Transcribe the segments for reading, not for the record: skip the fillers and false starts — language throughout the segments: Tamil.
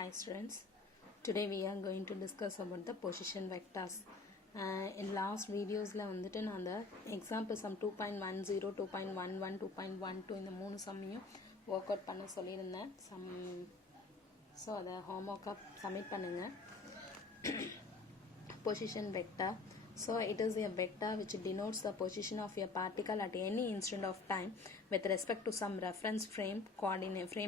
Hi students, today we are going to discuss about the position vectors. In last videos la வந்துட்டு நான் அந்த example sum 2.10 2.11 2.12 இந்த மூணு சம்மையும் work out பண்ண சொல்லியிருந்தேன். ஸோ அதை homework submit பண்ணுங்க. Position vector, so it is a vector which denotes the position of a particle at any instant of time with respect to some reference frame coordinate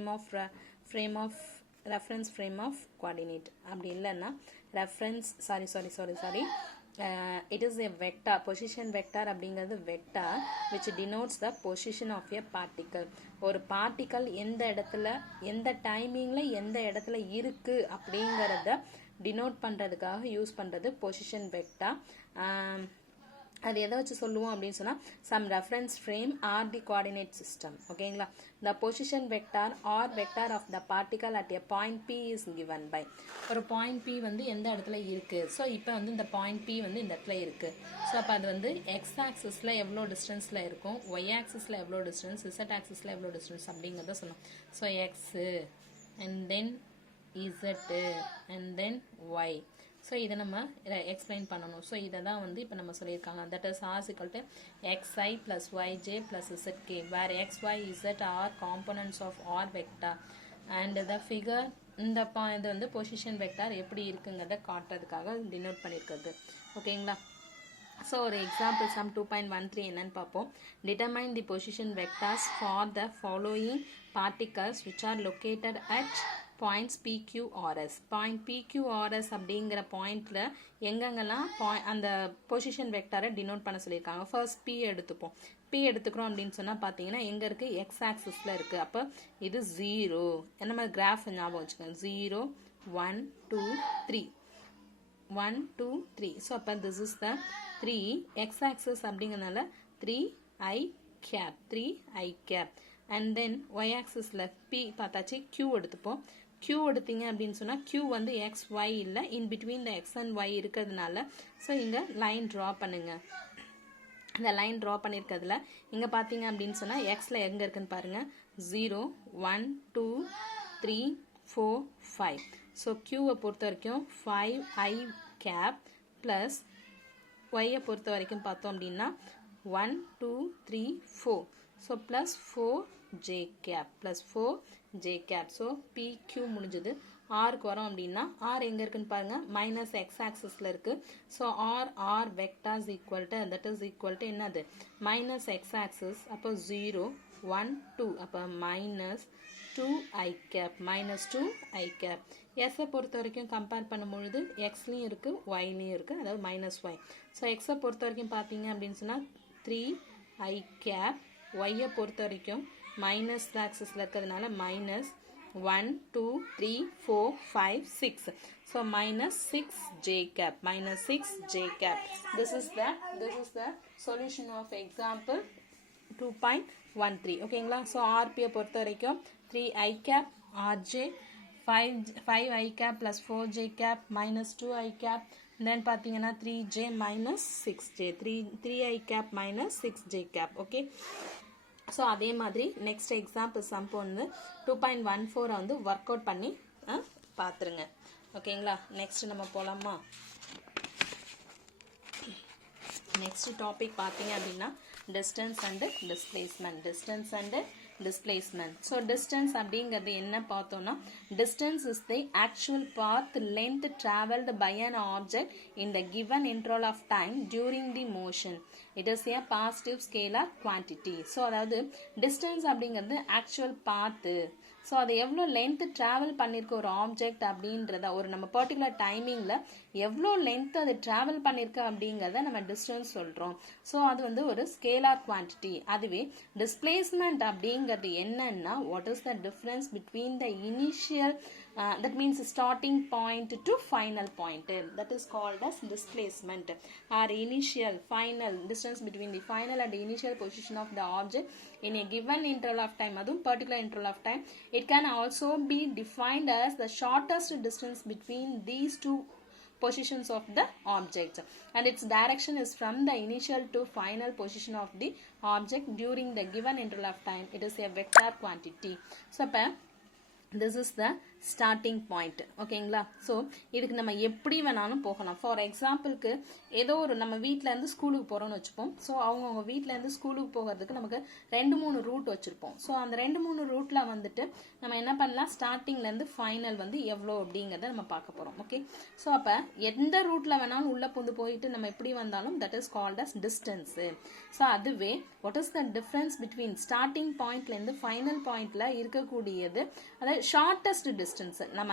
reference frame of coordinate. அப்படி இல்லைன்னா reference it is a vector. Position vector அப்படிங்கிறது vector which denotes the position of a particle. ஒரு particle எந்த இடத்துல எந்த டைமிங்ல எந்த இடத்துல இருக்கு அப்படிங்கிறத denote பண்றதுக்காக யூஸ் பண்றது position vector. அது எதை வச்சு சொல்லுவோம் அப்படின்னு சொன்னா some reference frame or the coordinate system. ஓகேங்களா? The position vector or vector of the particle at a point P is given by. ஒரு point P வந்து எந்த இடத்துல இருக்கு. ஸோ இப்போ வந்து இந்த point P வந்து இந்த இடத்துல இருக்கு. ஸோ அப்போ அது வந்து x ஆக்சிஸ்ல எவ்வளோ டிஸ்டன்ஸ்ல இருக்கும், y ஆக்சிஸ்ல எவ்வளோ டிஸ்டன்ஸ், z ஆக்சிஸ்ல எவ்வளோ டிஸ்டன்ஸ் அப்படிங்கிறத சொன்னோம். So x and then z and then y. So இதை நம்ம எக்ஸ்பிளைன் பண்ணணும். ஸோ இதை தான் வந்து இப்போ நம்ம சொல்லியிருக்காங்க. That is R equal to xi plus yj plus zk where x, y, z are components of r vector and the figure இந்த இது வந்து பொசிஷன் வெக்டார் எப்படி இருக்குங்கிறத காட்டுறதுக்காக டினோட் பண்ணியிருக்கிறது. ஓகேங்களா? ஸோ ஒரு எக்ஸாம்பிள் சம் 2.13 என்னன்னு பார்ப்போம். Determine the position vectors for the following particles which are located at points PQRS. Point PQRS அப்படிங்கிற பாயிண்ட்ல எங்கெங்கெல்லாம் அந்த பொசிஷன் வெக்டாரை டினோட் பண்ண சொல்லியிருக்காங்க. ஃபர்ஸ்ட் P எடுத்துப்போம். P எடுத்துக்கிறோம் அப்படின்னு சொன்னா பார்த்தீங்கன்னா எங்க இருக்கு, எக்ஸ் ஆக்சிஸ்ல இருக்கு. அப்போ இது 0. நம்ம கிராஃப் ஞாபகம் வச்சுக்கோங்க. 0 1 2 3 1 2 3. ஸோ அப்போ this is the 3 X axis அப்படிங்கிறதுனால 3i cap 3i cap. And then Y ஆக்சிஸ்ல P பார்த்தாச்சு. Q எடுத்துப்போம். Q எடுத்தீங்க அப்படின்னு சொன்னா Q வந்து x y இல்லை, in between the X and Y இருக்கிறதுனால ஸோ இங்க லைன் ட்ரா பண்ணுங்க. இந்த லைன் ட்ரா பண்ணியிருக்கிறதுல இங்க பார்த்தீங்க அப்படின்னு சொன்னா எக்ஸ்ல எங்க இருக்குன்னு பாருங்க. 0 1 2 3 4 5. ஸோ Qவை பொறுத்த வரைக்கும் 5i cap பிளஸ் ஒய்யை பொறுத்த வரைக்கும் பார்த்தோம் அப்படின்னா 1 2 3 4. So plus 4j cap plus 4j cap. So PQ முடிஞ்சது. ஆருக்கு வரோம் அப்படின்னா ஆர் எங்க இருக்குன்னு பாருங்க, மைனஸ் எக்ஸ் ஆக்சிஸ்ல இருக்கு. So R vectors equal to that is equal to என்னது, மைனஸ் எக்ஸ் ஆக்சிஸ். அப்போ 0 1 2 அப்போ minus 2i cap minus 2i cap. எஸ்ஸை பொறுத்த வரைக்கும் கம்பேர் பண்ணும்பொழுது எக்ஸ்லையும் இருக்கு ஒய்லையும் இருக்கு, அதாவது மைனஸ் ஒய். ஸோ எக்ஸை பொறுத்த வரைக்கும் பார்த்தீங்க அப்படின்னு சொன்னா 3i cap. ஒய்யை பொறுத்த வரைக்கும் மைனஸ் ஆக்சிஸ்ல இருக்கிறதுனால minus 1 2 3 4 5 6. So minus 6j cap minus 6j cap. This is the solution of example 2.13. ஓகேங்களா? ஸோ ஆர்பியை பொறுத்த வரைக்கும் 3i cap rj 5i cap plus 4j cap minus 2i cap. தென் பார்த்தீங்கன்னா 3j minus 6j 3i cap minus 6j cap. Okay, so அதே மாதிரி நெக்ஸ்ட் எக்ஸாம்பிள் சம் வந்து 2.14 வந்து ஒர்க் அவுட் பண்ணி பார்த்துருங்க. ஓகேங்களா? நெக்ஸ்ட் நம்ம போகலாமா? நெக்ஸ்ட் டாபிக் பார்த்தீங்க அப்படின்னா distance and displacement. So distance அப்படிங்கிறது என்ன பார்த்தோம்னா, distance is the actual path length travelled by an object in the given interval of time during the motion. It is a positive scalar quantity. So அதாவது டிஸ்டன்ஸ் அப்படிங்கிறது ஆக்சுவல் பாத்து. ஸோ அது எவ்வளோ லென்த் ட்ராவல் பண்ணியிருக்க ஒரு ஆப்ஜெக்ட் அப்படின்றத, ஒரு நம்ம பர்டிகுலர் டைமிங்கில் எவ்வளோ லென்த் அது ட்ராவல் பண்ணியிருக்க அப்படிங்கிறத நம்ம டிஸ்டன்ஸ் சொல்கிறோம். ஸோ அது வந்து ஒரு ஸ்கேலார் குவான்டிட்டி. அதுவே டிஸ்பிளேஸ்மெண்ட் அப்படிங்கிறது என்னன்னா, what is the difference between the initial that means starting point to final point, that is called as displacement or initial final distance between the final and initial position of the object in a given interval of time. Adum particular interval of time. It can also be defined as the shortest distance between these two positions of the object and its direction is from the initial to final position of the object during the given interval of time. It is a vector quantity. So this is the starting point. ஓகேங்களா? ஸோ இதுக்கு நம்ம எப்படி வேணாலும் போகலாம். ஃபார் எக்ஸாம்பிளுக்கு ஏதோ ஒரு நம்ம வீட்டிலேருந்து ஸ்கூலுக்கு போகிறோம்னு வச்சுப்போம். ஸோ அவங்கவுங்க வீட்டிலேருந்து ஸ்கூலுக்கு போகிறதுக்கு நமக்கு 2-3 ரூட் வச்சுருப்போம். ஸோ அந்த 2-3 ரூட்டில் வந்துட்டு நம்ம என்ன பண்ணலாம், ஸ்டார்டிங்லேருந்து ஃபைனல் வந்து எவ்வளோ அப்படிங்கிறத நம்ம பார்க்க போகிறோம். ஓகே, ஸோ அப்போ எந்த ரூட்டில் வேணாலும் உள்ளே புந்து போயிட்டு நம்ம எப்படி வந்தாலும் that is called as distance. So அதுவே what is the difference between starting பாயிண்ட்லேருந்து ஃபைனல் பாயிண்டில் இருக்கக்கூடியது, அதாவது ஷார்ட்டஸ்ட் டிஸ்டன்ஸ். நம்ம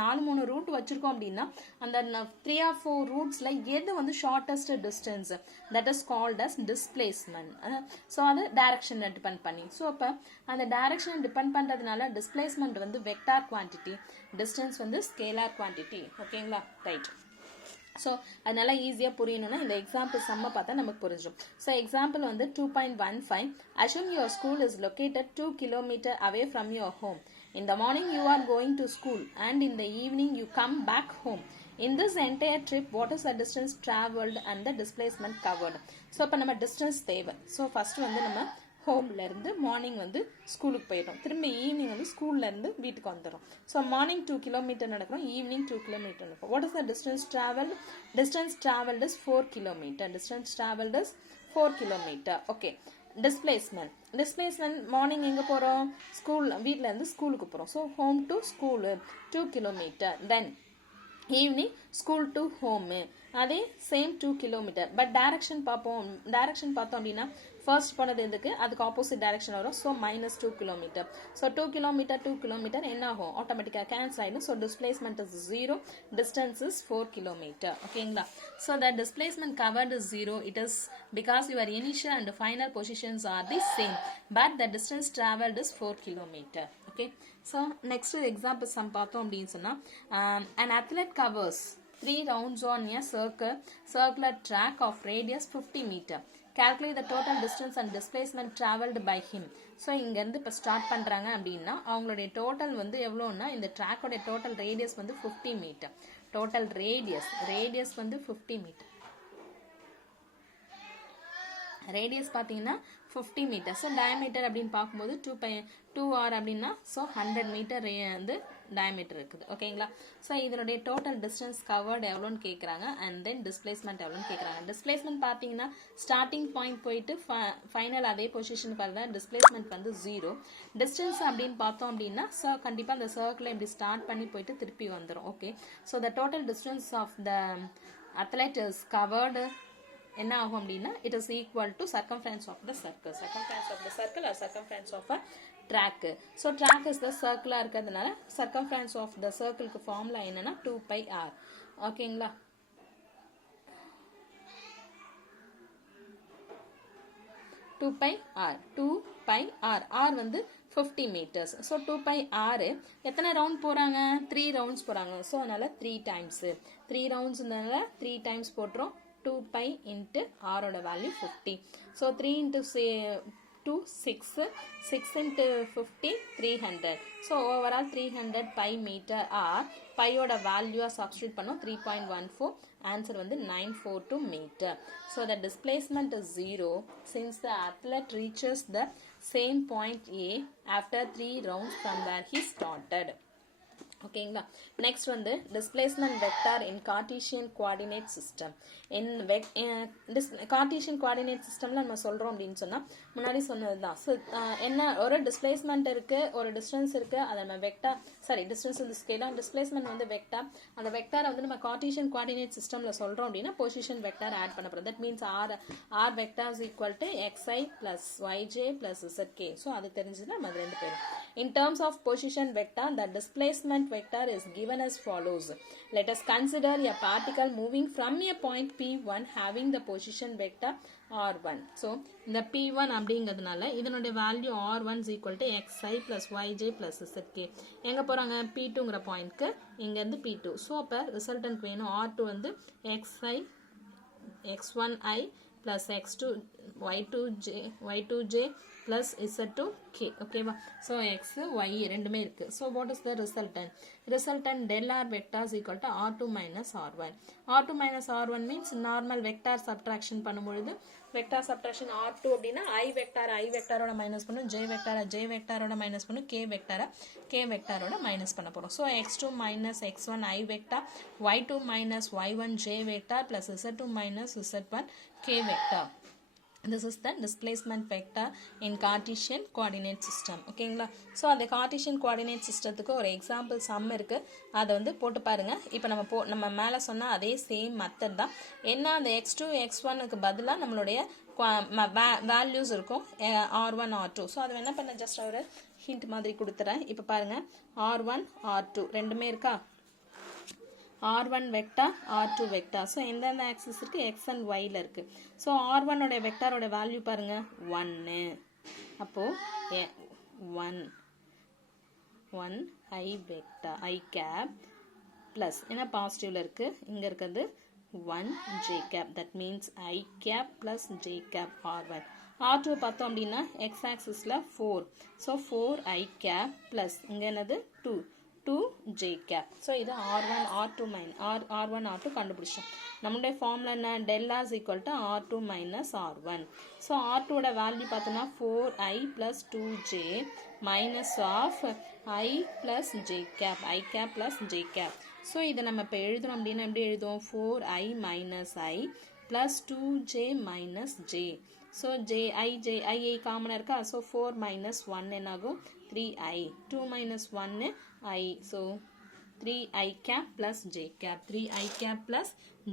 4-3 ரூட் வச்சுருக்கோம் அப்படின்னா அந்த 3 or 4 ரூட்ஸில் எது வந்து shortest distance, that is called as displacement. So அது டைரக்ஷனை டிபெண்ட் பண்ணி. ஸோ அப்போ அந்த டைரக்ஷனை டிபெண்ட் பண்ணுறதுனால டிஸ்பிளேஸ்மெண்ட் வந்து வெக்டார் குவான்டிட்டி, டிஸ்டன்ஸ் வந்து ஸ்கேலார் குவான்டிட்டி. ஓகேங்களா? ரைட். ஸோ அதனால ஈஸியாக புரியணும்னா இந்த எக்ஸாம்பிள் செம்ம பார்த்தா நமக்கு புரிஞ்சிடும். ஸோ எக்ஸாம்பிள் வந்து 2.15. Assume your school is located 2 kilometers away from your home. In the morning you are going to school and in the evening you come back home. In this entire trip, what is the distance traveled and the displacement covered? So இப்போ நம்ம டிஸ்டன்ஸ் தேவை. ஸோ ஃபர்ஸ்ட் வந்து நம்ம ஹோம்லேருந்து மார்னிங் வந்து ஸ்கூலுக்கு போயிடும், திரும்ப ஈவினிங் வந்து ஸ்கூல்லேருந்து வீட்டுக்கு வந்துடும். ஸோ மார்னிங் 2 kilometers நடக்கிறோம், ஈவினிங் 2 kilometers நடக்கும். What is the distance travelled? Distance travelled is 4 kilometers. Distance travelled is 4 kilometers. Okay, displacement morning எங்கே போகிறோம், வீட்டிலேருந்து ஸ்கூலுக்கு போகிறோம். So home to school 2 kilometers. Then evening school to home அதே சேம் 2 kilometers. பட் டைரக்ஷன் பார்த்தோம் அப்படின்னா ஃபர்ஸ்ட் போனது எதுக்கு, அதுக்கு ஆப்போசிட் டைரக்ஷன் வரும். So -2 kilometers. ஸோ 2 kilometers என்ன ஆகும், ஆட்டோமேட்டிக்காக கேன்சல் ஆகிடும். So displacement is 0, distance is 4 kilometers. ஓகேங்களா? So the displacement covered is 0. It is because your initial and final positions are the same, but the distance travelled is 4 kilometers. Okay, so next example sum பார்த்தோம் அப்படின்னு சொன்னால், an athlete covers 3 rounds on a circular track of radius 50 meters. Calculate the total distance and displacement traveled by him. So இங்கேருந்து இப்போ ஸ்டார்ட் பண்ணுறாங்க அப்படின்னா அவங்களுடைய டோட்டல் வந்து எவ்வளோன்னா, இந்த ட்ராக்கோடைய டோட்டல் ரேடியஸ் வந்து 50 meters. டோட்டல் ரேடியஸ் வந்து 50 meters. ரேடியஸ் பார்த்தீங்கன்னா 50 meters. ஸோ டயமீட்டர் அப்படின்னு பார்க்கும்போது 2r அப்படின்னா ஸோ 100 meter வந்து டயமீட்டர் இருக்குது. ஓகேங்களா? ஸோ இதனுடைய டோட்டல் டிஸ்டன்ஸ் கவர்டு எவ்வளோன்னு கேட்குறாங்க, அண்ட் தென் டிஸ்பிளேஸ்மெண்ட் எவ்வளோன்னு கேட்குறாங்க. டிஸ்பிளேஸ்மெண்ட் பார்த்தீங்கன்னா ஸ்டார்டிங் பாயிண்ட் போயிட்டு ஃபைனல் அதே பொசிஷனுக்கு வரதா, டிஸ்பிளேஸ்மெண்ட் வந்து 0. டிஸ்டன்ஸ் அப்படின்னு பார்த்தோம் அப்படின்னா ஸோ கண்டிப்பாக அந்த சர்க்கிளை இப்படி ஸ்டார்ட் பண்ணி போயிட்டு திருப்பி வந்துடும். Okay, so the total distance of the athlete is covered என்ன ஆகும் அப்படின்னா it is equal to circumference of the circle or circumference of a track. So track is the சர்க்கிளாக இருக்கிறதுனால சர்க்கம்ஃபரன்ஸ் ஆஃப் த சர்க்கிளுக்கு ஃபார்முலா என்னன்னா 2πr. ஓகேங்களா? r வந்து 50 meters. ஸோ 2πr எத்தனை ரவுண்ட் போகிறாங்க, 3 rounds போகிறாங்க. ஸோ அதனால் 3 times 3 roundsனால 3 times போட்டுரும். 2π into r ஓட value 50. So 3 into 2 6 into 50 300. So overall 300 pi meter r. பையோட வேல்யூவை சப்ஸ்டியூட் பண்ணோம் 3.14. ஆன்சர் வந்து 942 meter. So the displacement is 0 since the athlete reaches the same point A after 3 rounds from where he started. ஓகேங்களா? நெக்ஸ்ட் வந்து டிஸ்பிளேஸ்மெண்ட் வெக்டார் இன் Cartesian coordinate system. Cartesian coordinate சிஸ்டம்ல நம்ம சொல்கிறோம் அப்படின்னு சொன்னால் முன்னாடி சொன்னது தான். ஸோ என்ன, ஒரு டிஸ்பிளேஸ்மெண்ட் இருக்குது, ஒரு டிஸ்டன்ஸ் இருக்குது, அதை நம்ம வெக்டார் டிஸ்டன்ஸ் வந்து ஸ்கேலார், டிஸ்பிளேஸ்மெண்ட் வந்து வெக்டார். அந்த வெக்டாரை வந்து நம்ம கார்டீசியன் கோஆர்டினேட் சிஸ்டமில் சொல்கிறோம் அப்படின்னா பொசிஷன் வெக்டார் ஆட் பண்ண போகிறோம். That means R vector is equal to xi + yj + zk. So அது தெரிஞ்சுன்னா நம்ம அது ரெண்டு பேரும். In terms of position vector, the displacement vector is given as follows. Let us consider a particle moving from a point P1 having the position vector R1. So, இந்த P1 அப்படிங்கிறதுனால இதனுடைய value R1 is equal to xi + yj + zk. எங்கே போகிறாங்க, P2ங்கிற பாயிண்ட்க்கு, இங்கேருந்து P2. ஸோ அப்போ ரிசல்டன்ட் வேணும். R2 வந்து xi x1i + x2 y2j plus z to k. ஓகேவா? so x y ரெண்டுமே இருக்கு. so what is the resultant? resultant del r vector is equal to r2 minus r1. r2 minus r1 means normal vector subtraction பண்ணும்பொழுது vector subtraction r2 அப்படின்னா i vector ஓட மைனஸ் பண்ணும், j vector ஓட மைனஸ் பண்ணும், k vector ஓட மைனஸ் பண்ண போறோம். so x2 minus x1 i vector, y2 minus y1 j vector plus z2 minus z1 k vector. This is the displacement vector in Cartesian coordinate system. ஓகேங்களா? ஸோ அந்த Cartesian coordinate systemத்துக்கு ஒரு எக்ஸாம்பிள் சம் இருக்கு, அதை வந்து போட்டு பாருங்க. இப்போ நம்ம மேலே சொன்ன அதே சேம் மெத்தட் தான். என்ன, அந்த x2 x1க்கு பதிலாக நம்மளுடைய வேல்யூஸ் இருக்கும் r1 r2. ஸோ அதை என்ன பண்ண, ஜஸ்ட் ஒரு ஹிண்ட் மாதிரி கொடுத்துறேன். இப்போ பாருங்க, r1 r2 ரெண்டுமே இருக்கா, r1 vector r2 vector. So எந்தெந்த ஆக்சிஸ் இருக்கு, x and y ல இருக்கு. ஸோ r1 ஓட வெக்டாரோட வேல்யூ பாருங்க 1. அப்போ 1 i vector i cap plus என்ன பாசிட்டிவ்ல இருக்கு, இங்க இருக்கிறது 1 j cap. that means i cap plus j cap r1. r2 பார்த்தோம் அப்படின்னா x ஆக்சிஸ்ல 4. So 4 i cap plus இங்க என்னது 2 j cap. ஸோ இது r1 r2 கண்டுபிடிச்சோம். நம்மளுடைய ஃபார்முலா என்ன, del r is equal to r2 minus r1. So r2 ஓட வேல்யூ பார்த்தோம்னா 4i plus 2j minus of i plus j cap, i cap plus j cap. So இதை நம்ம இப்போ எழுதணும் அப்படின்னா எப்படி எழுதுவோம், 4i minus i plus 2j minus j. So i காமனாக இருக்கா, ஸோ 4 minus 1 என்னாகும் 3i, 2 minus 1 i. so 3i cap plus j cap, 3i cap plus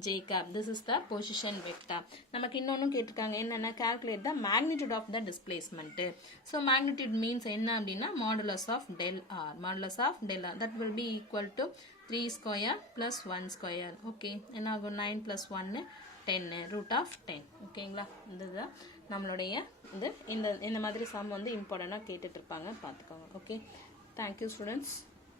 j cap. this is the position vector. நமக்கு இன்னொன்னும் கேட்டிருக்காங்க, என்னன்னா calculate the magnitude of the displacement. so magnitude means என்ன அப்படின்னா modulus of del r, that will be equal to 3 square plus 1 square. okay, என்ன ஆகும் 9 plus 1 10 root of 10. ஓகேங்களா? இதுதான் நம்மளுடைய இந்த மாதிரி சம் வந்து இம்பார்ட்டண்டாக கேட்டுட்டு இருப்பாங்க, பார்த்துக்கோங்க. Okay, thank you students.